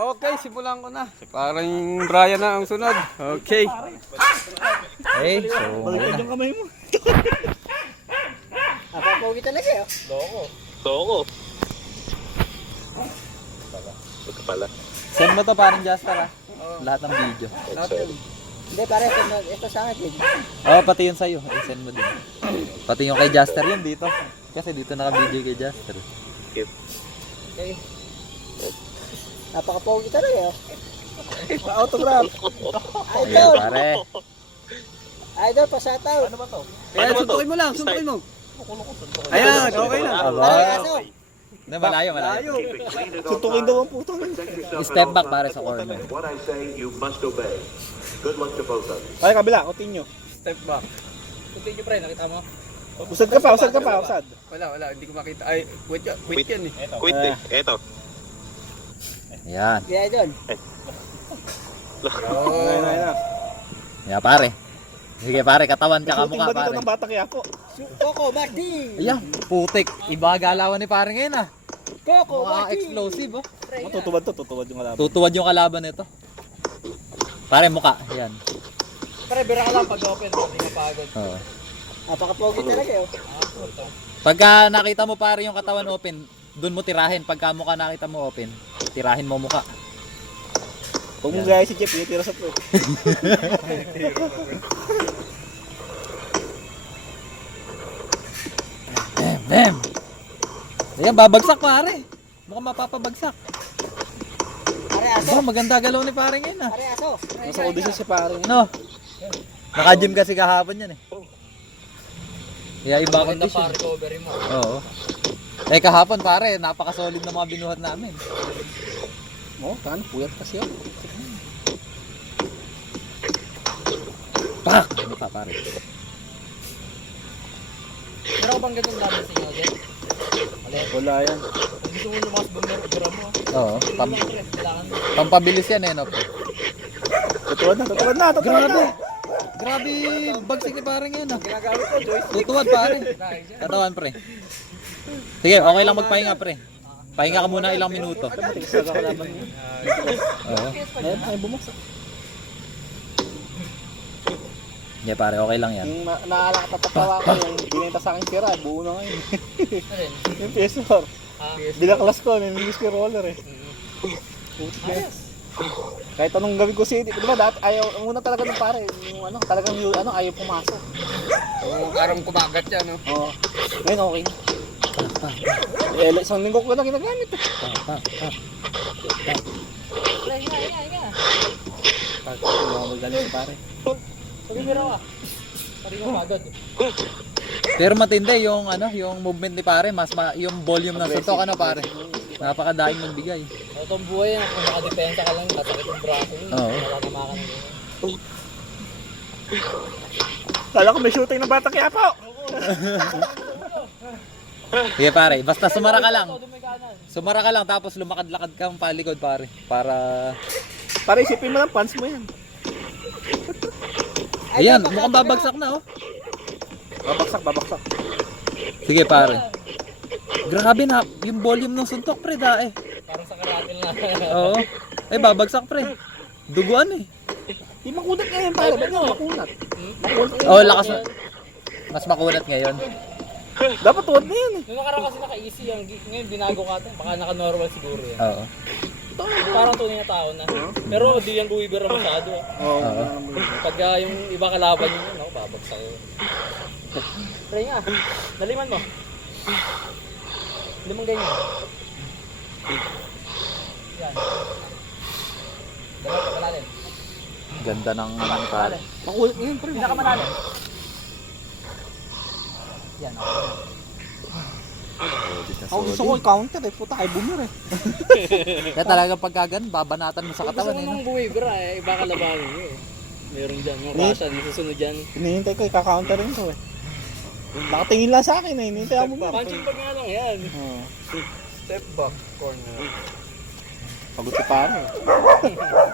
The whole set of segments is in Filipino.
Okay, simulan ko na. Parang Brian na ang sunod. Okay. Okay, so Balikan yung kamay mo. Pogi talaga eh. Toko. Ito pala. send mo to parang Jasper ha. Lahat ng video. Hindi pare, ito sa akin. Oh, pati yun sa'yo. I-send mo din. Pati yung kay Jasper yun dito. Kasi dito naka-video kay Jasper. Okay. Napaka-pogi talaga eh. Pa-autograph. Idol! Pare. Idol, pa-shoutout. Ano ba to? Kaya suntukin mo lang, suntukin mo. Ayan, okay na. Pare, aso. Na, malayo. Suntukin daw ang puto. Step back pare sa corner. What I say, you must obey. Good luck to both of you. Ay, kabila. Continue. Step back. Continue pre, nakita mo? Usad ka pa. Usad. Wala, hindi ko makita. Ay, quit yan eh. Quit eh. Eto. Ayan. Yeah, Idol. Ayun. Ayan pare. Sige pare, katawan ka Shooting kamukha ba dito pare. ng bata kaya ako? Coco Martin! Ayan, putik. Iba galawan ni pare ngayon ah. Coco Mga Martin! explosive oh. Tutuwad yung kalaban. Tutuwad yung kalaban nito. Pare mukha, ayan. Pare, bira ka lang pag-open, hindi mapagod. Oo. Napaka-pogi talaga eh. Pagka nakita mo pare yung katawan open, doon mo tirahin. Pagka mukha nakita mo open, tirahin mo mukha. Huwag mong gaya si Jeff, tira sa puwet. Bam! Ayan, babagsak pare. Mukhang mapapabagsak. Pare, aso. Ba, maganda galaw ni pare ngayon ah. Pare, aso. Nasa audition si pare. Ano? Naka-gym kasi kahapon yan eh. Kaya iba condition. recovery mo. Oo. Eh kahapon pare, napaka-solid na mga binuhat namin. Oo, tan, puyat kasi ako. Pak! Ano pa pare? Meron ka bang ganun namin sa inyo, Jeff? Wala yan. Gusto mo lumas ba meron mo? Oo. Kailangan mo. Pampabilis yan eh no? Tutuwad na. Grabe! Grabe! Bagsik ni pare ngayon ah. Ginagamit ko, Joyce. Tutuwad pare. Katawan pre. Sige, okay lang magpahinga pre. Pahinga ka muna ilang minuto. Sa kalaban niya. Oo. Ayun, ay bumagsak. Hindi pare, okay lang yan. Yung naalala ka tatawa ko, yung binenta sa akin sira, buo na ngayon. Yung PS4. Bilaklas ko, ninilis ko yung roller eh. Kahit anong gawin ko si di ba dati ayaw muna talaga ng pare, yung ano, talagang yung ano ayaw pumasok. Parang kumagat yan, no? Oo. Ngayon okay na. Isang linggo ko na ginagamit. Hinga. Magaling si pare. Pag-ibira ka. Pari mo pagod. Pero matindi yung ano, yung movement ni pare, yung volume ng suntok ano pare. Napakadaing magbigay. Itong buhay yan, kung nakadepensa ka lang, masakit yung braso yun. Oo. Wala naman ka nila. Kala ko may shooting ng bata kaya po. Sige pare, basta sumara ka lang. Sumara ka lang tapos lumakad-lakad ka palikod pare. Para Pare isipin mo lang pants mo yan. ayan, mukhang babagsak na oh. Babaksak. Sige pare. Grabe na, yung volume ng suntok pre dae. Parang sa karatil na. Oo. Eh babagsak pre. Duguan eh. Di makunat ngayon pare, ba't nga makunat? Oh, lakas na. Mas makunat ngayon. Dapat tuwad na yan eh. Nung nakaraan kasi naka-easy yung ngayon binago ka ito. Baka naka-normal siguro yan. Oo. Parang tunay na tao na. Pero di yan buwibira masyado. Oo. Pagka yung iba kalaban yun, ako babagsak yun. Pre nga, naliman mo. Limang ganyan. Yan. Dalawa, pagkalalim. Ganda ng ano pare. Makunat ngayon pare. Pinakamalalim. Yan, okay. Ako gusto ko i-counter eh, puta kay boomer eh. Kaya talaga pagkagan, babanatan mo sa katawan Gusto eh. mo No? nang buwibira eh, iba kalabanin mo eh. Meron dyan, yung Russian, yung susunod dyan. Hinihintay ko i-counter rin to eh. Nakatingin lang sa akin eh, hinihintay ako mo. Punching bag nga lang yan. Oo. Step back, corner. Pagod si pare.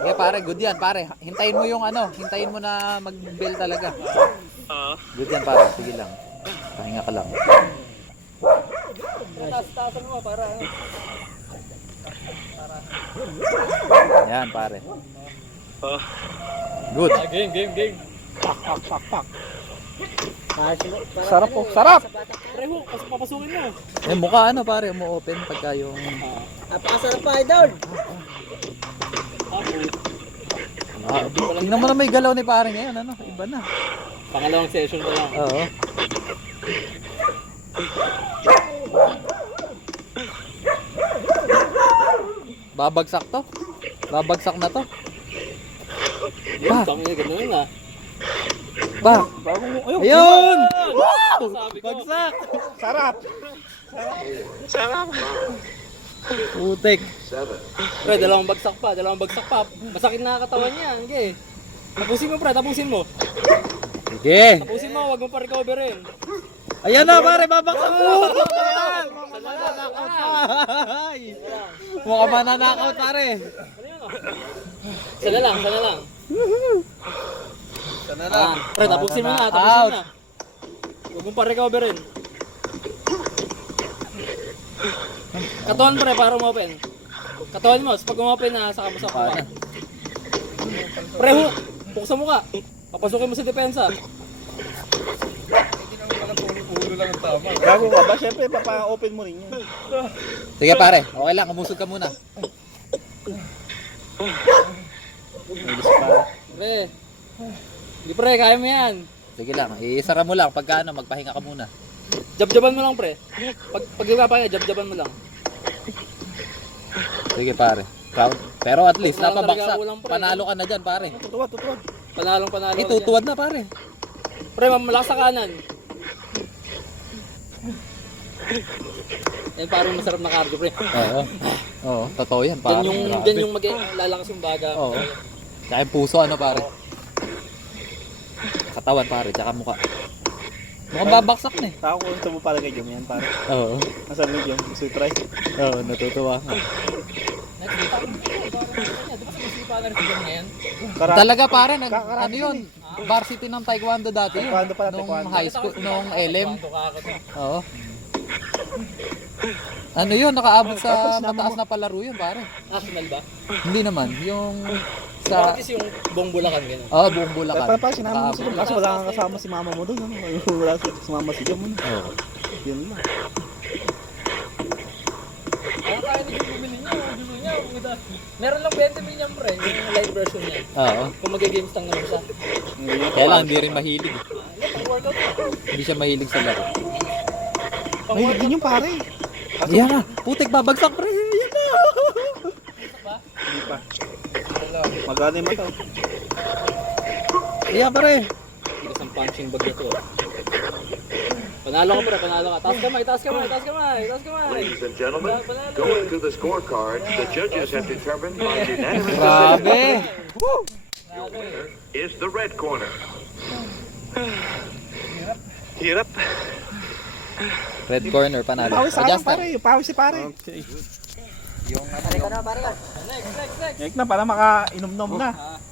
Okay pare, good yan pare. Hintayin mo yung ano, hintayin mo na mag-bell talaga. Good yan pare, sige lang. Pahinga ka lang. Taas-taasan mo para ano. Para Yan pare. Good. Ah, game. Sarap po, sarap! Pareho, papasukin mo. Eh mukha ano pare, mo-open pagka yung... Napakasarap pa, idol. Tingnan mo na may galaw ni pare ngayon, ano? Iba na. Pangalawang session ko lang. Oo. Babagsak to. Babagsak na to. Yun, kami ganun ah. Ba. Ayun! Sabi ko. Bagsak! Sarap! Putik. 7. Pre, dalawang bagsak pa. Masakit na katawan niya, hindi. Tapusin mo pre, tapusin mo. Sige. Tapusin mo, wag mo pa recoverin. Ayan na pare, babagsak mo! Mukha mananakaw pare. Sana lang. Pre, tapusin mo na. Out. Huwag mo pa recoverin. Katawan pre, para umopen. Katawan mo, pag umopen na, saka mo sa kuha. Pre, hook! Hook sa mukha. Papasukin mo sa depensa. Gago ka ba? Siyempre, papa-open mo rin yun. Sige pare, okay lang, umusog ka muna. Pre, hindi pre, kaya mo yan. Sige lang, isara mo lang pagka ano, magpahinga ka muna. Jab-jaban mo lang pre. Pag nagpapahinga, jab-jaban mo lang. Sige pare. Pero at least Wala napabaksak. talaga ulang, pre. Panalo ka na dyan pare. Tutuwad. Panalo. Itutuwad na pare. Pre, malakas sa kanan. Yan parang masarap na cardio pre. Oo. Oo, totoo yan pare. Yan yung lalakas yung baga. Oo. Tsaka yung puso ano pare. Katawan pare, tsaka mukha. Mukhang babaksak na eh. Tako ko ito mo pala kay Jom yan, pare. Oo. Masabi ni Jom, gusto try. Oo, natutuwa nga. Nakikita ko. Di ba sa musipa na rin ngayon? Talaga pare, ano yun? Varsity ng Taekwondo dati yun. Taekwondo pala, Nung taekwondo. high school, nung LM. Tukakot. Oo. Ano yun, nakaabot sa mataas na palaro yun pare. National ba? Hindi naman, yung Sa... sa... yung buong Bulacan gano'n. Oo, buong Bulacan. Pa sinama mo si Jom. Kaso wala kang kasama si mama mo doon. Ano? Wala sumama si Jom. Ano? Oo. Yun lang. Kaya kaya nyo bumili niya. Gusto niya. Meron lang 20 million pre. Yung light version niya. Oo. Kung mag-games lang naman siya. Kaya lang, hindi rin mahilig. Ano, pang-workout na. Hindi siya mahilig sa laro. May din yung pare. Ayan na, putik babagsak pre. Ayan na. Hindi pa. Magana yung mata. Ayan pare. Tigas ang punching bag nito. Panalo ka pre, panalo ka. Taas kamay. Ladies and gentlemen, going to the scorecard, the judges have determined by unanimous Grabe. your winner is the red corner. Hirap. Red corner panalo. Pawis sa akin Adjust pare. Yung pawis si pare. Pare ka na, pare ka. Nek na para maka-inom-nom na.